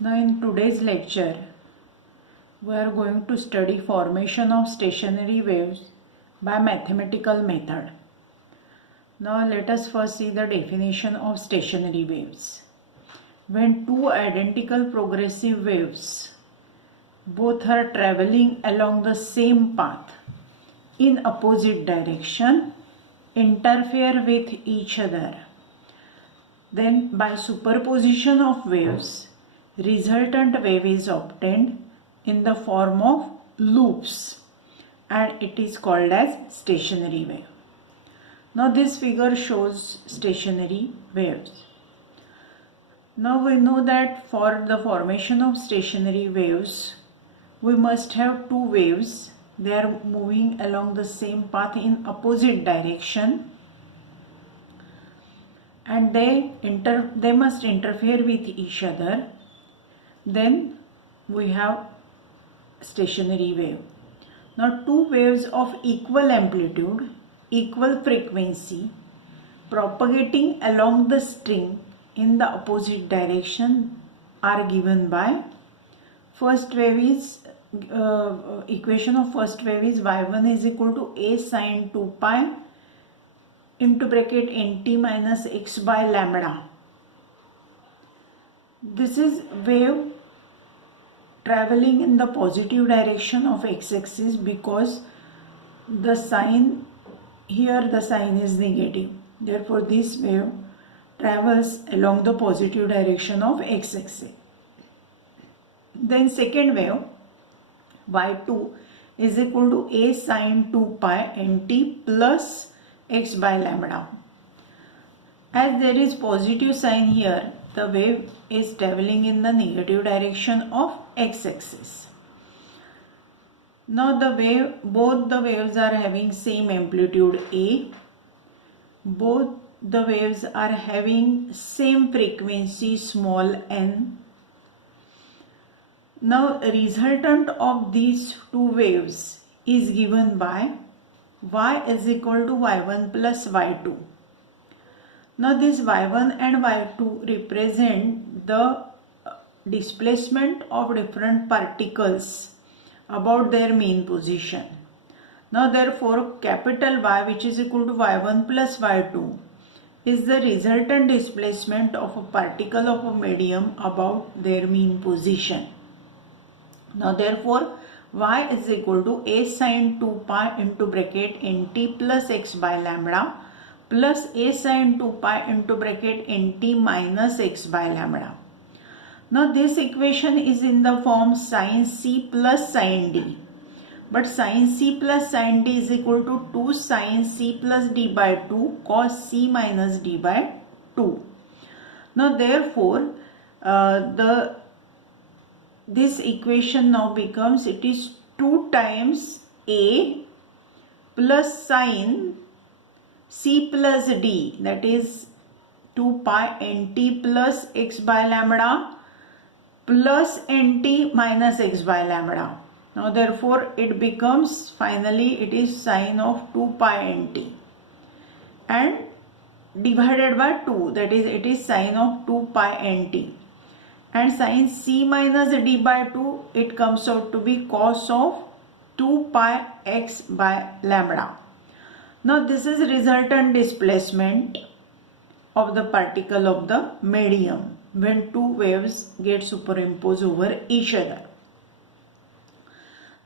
Now in today's lecture, we are going to study formation of stationary waves by mathematical method. Now let us first see the definition of stationary waves. When two identical progressive waves both are traveling along the same path in opposite direction interfere with each other, then by superposition of waves, resultant wave is obtained in the form of loops and it is called as stationary wave. Now this figure shows stationary waves. Now we know that for the formation of stationary waves, we must have two waves. They are moving along the same path in opposite direction and they must interfere with each other. Then we have stationary wave. Now two waves of equal amplitude, equal frequency, propagating along the string in the opposite direction are given by first wave is equation of first wave is y1 is equal to a sine 2 pi into bracket nt minus x by lambda. This is wave traveling in the positive direction of x-axis because the sign here the sign is negative. Therefore this wave travels along the positive direction of x-axis. Then second wave y2 is equal to a sine 2 pi nt plus x by lambda. As there is positive sign here, the wave is traveling in the negative direction of x-axis. Now both the waves are having same amplitude a. Both the waves are having same frequency small n. Now resultant of these two waves is given by y is equal to y1 plus y2. Now this y1 and y2 represent the displacement of different particles about their mean position. Now therefore capital Y, which is equal to y1 plus y2, is the resultant displacement of a particle of a medium about their mean position. Now therefore y is equal to a sine 2 pi into bracket nt plus x by lambda plus a sine 2 pi into bracket nt minus x by lambda. Now this equation is in the form sin c plus sin d. But sin c plus sin d is equal to 2 sin c plus d by 2 cos c minus d by 2. Now therefore this equation now becomes, it is 2 times a plus sin c plus d, that is 2 pi nt plus x by lambda plus nt minus x by lambda. Now therefore it becomes, finally it is sine of 2 pi nt and divided by 2, that is it is sine of 2 pi nt. And sin c minus d by 2, it comes out to be cos of 2 pi x by lambda. Now this is resultant displacement of the particle of the medium when two waves get superimposed over each other.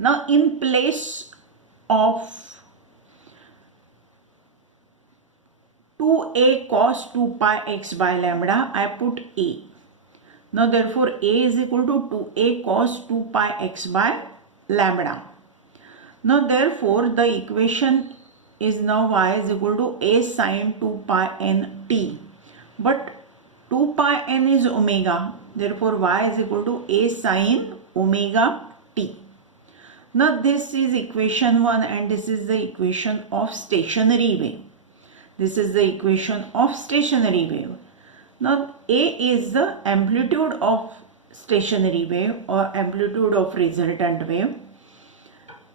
Now in place of 2a cos 2 pi x by lambda, I put a. Now therefore a is equal to 2a cos 2 pi x by lambda. Now therefore the equation is now y is equal to a sine 2 pi n t. But 2 pi n is omega. Therefore y is equal to a sine omega t. Now this is equation 1 and this is the equation of stationary wave. This is the equation of stationary wave. Now a is the amplitude of stationary wave or amplitude of resultant wave.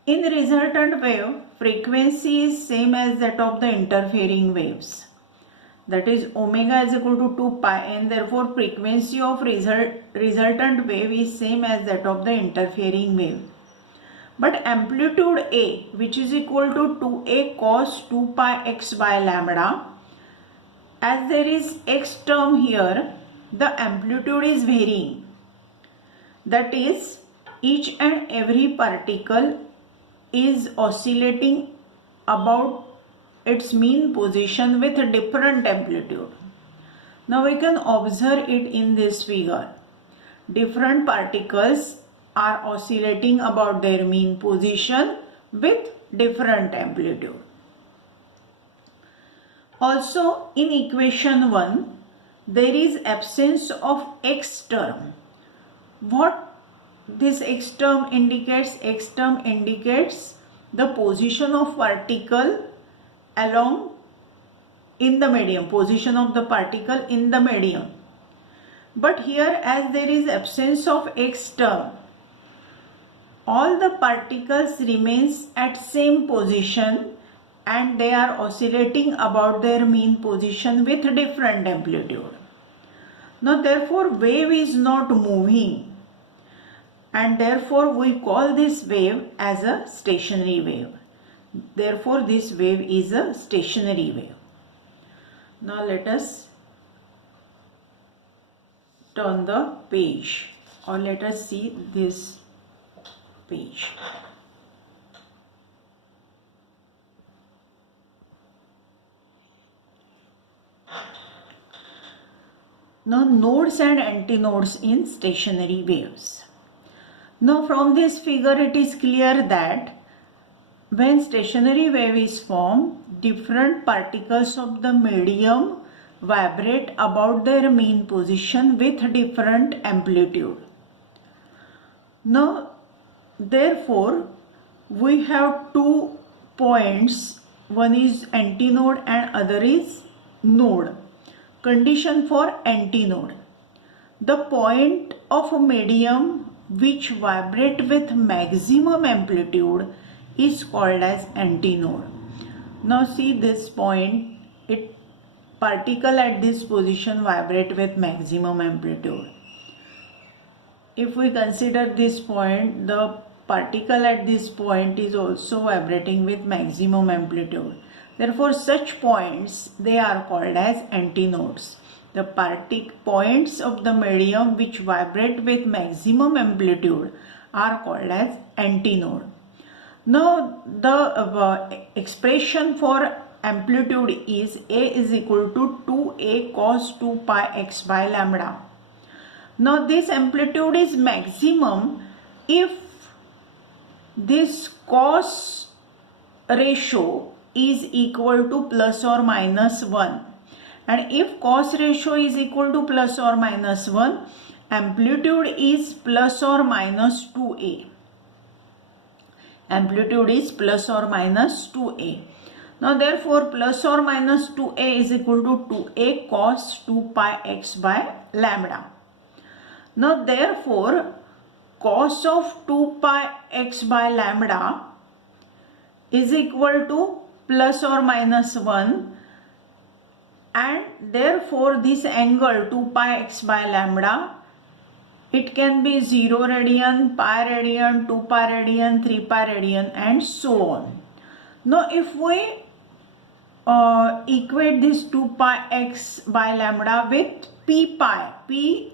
In resultant wave, frequency is same as that of the interfering waves. that is omega is equal to 2 pi, and therefore frequency of resultant wave is same as that of the interfering wave. But amplitude A, which is equal to 2a cos 2 pi x by lambda, as there is x term here, the amplitude is varying. That is, each and every particle is oscillating about its mean position with different amplitude. Now we can observe it in this figure. Different particles are oscillating about their mean position with different amplitude. Also, in equation 1, there is absence of x term. What this x term indicates? X term indicates the position of particle along in the medium, position of the particle in the medium. But here, as there is absence of x term, all the particles remains at same position and they are oscillating about their mean position with different amplitude. Now therefore wave is not moving, and therefore we call this wave as a stationary wave. Therefore this wave is a stationary wave. Now let us turn the page, or let us see this page. Now nodes and antinodes in stationary waves. Now from this figure it is clear that when stationary wave is formed, different particles of the medium vibrate about their mean position with different amplitude. Now therefore we have 2 points, one is antinode and other is node. Condition for antinode: the point of a medium which vibrate with maximum amplitude is called as antinode. Now see this point, particle at this position vibrate with maximum amplitude. If we consider this point, the particle at this point is also vibrating with maximum amplitude. Therefore such points, they are called as antinodes. The points of the medium which vibrate with maximum amplitude are called as antinode. Now the expression for amplitude is A is equal to 2a cos 2 pi x by lambda. Now this amplitude is maximum if this cos ratio is equal to plus or minus 1, and if cos ratio is equal to plus or minus 1, amplitude is plus or minus 2a. Amplitude is plus or minus 2a. Now therefore plus or minus 2a is equal to 2a cos 2 pi x by lambda. Now therefore cos of 2 pi x by lambda is equal to plus or minus 1, and therefore this angle 2 pi x by lambda, it can be 0 radian, pi radian, 2 pi radian, 3 pi radian and so on. Now if we equate this 2 pi x by lambda with p pi, p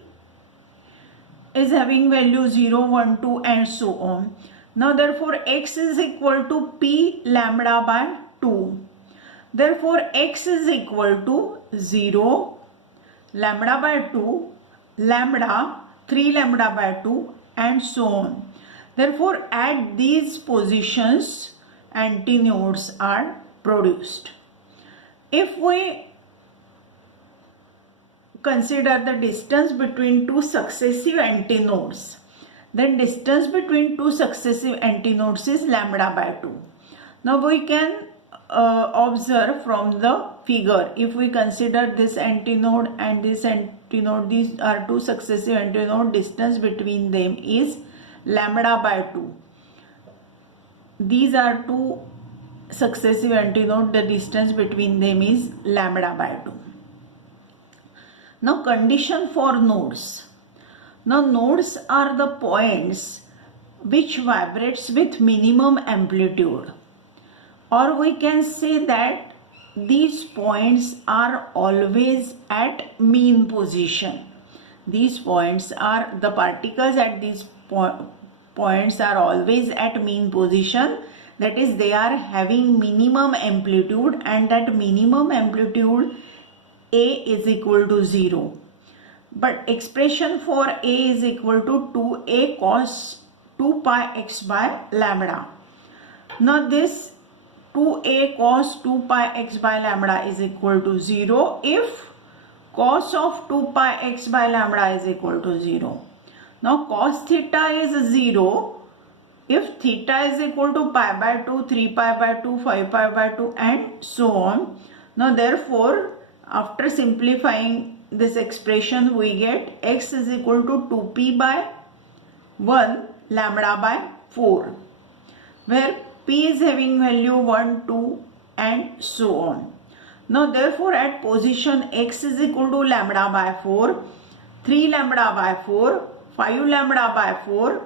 is having value 0, 1, 2 and so on. Now therefore x is equal to p lambda by 2. Therefore x is equal to 0, lambda by 2, lambda, 3 lambda by 2 and so on. Therefore at these positions antinodes are produced. If we consider the distance between two successive antinodes, then distance between two successive antinodes is lambda by 2. Now we can observe from the figure, if we consider this antinode and this antinode, these are two successive antinode, distance between them is lambda by 2. These are two successive antinode, the distance between them is lambda by 2. Now condition for nodes. Now nodes are the points which vibrates with minimum amplitude, or we can say that these points are always at mean position. These points are the particles at these points are always at mean position, that is they are having minimum amplitude, and that minimum amplitude A is equal to 0. But expression for A is equal to 2A cos 2 pi x by lambda. Now this 2A cos 2 pi x by lambda is equal to 0 if cos of 2 pi x by lambda is equal to 0. Now cos theta is 0 if theta is equal to pi by 2, 3 pi by 2, 5 pi by 2 and so on. Now therefore after simplifying this expression we get x is equal to 2p by 1 lambda by 4, where p is having value 1, 2 and so on. Now therefore at position x is equal to lambda by 4, 3 lambda by 4, 5 lambda by 4,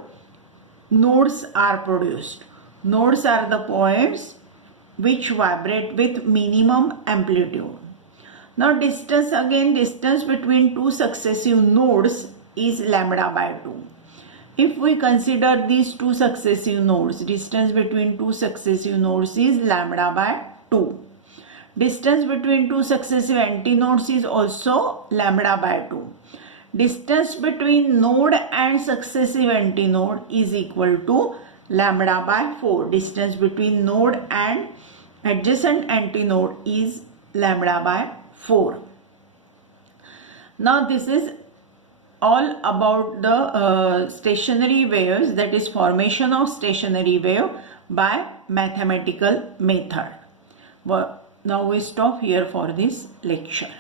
nodes are produced. Nodes are the points which vibrate with minimum amplitude. Now distance, again distance between two successive nodes is lambda by 2. If we consider these two successive nodes, distance between two successive nodes is lambda by 2. Distance between two successive antinodes is also lambda by 2. Distance between node and successive antinode is equal to lambda by 4. Distance between node and adjacent antinode is lambda by 4. Now this is all about the stationary waves, that is formation of stationary wave by mathematical method. Now we stop here for this lecture.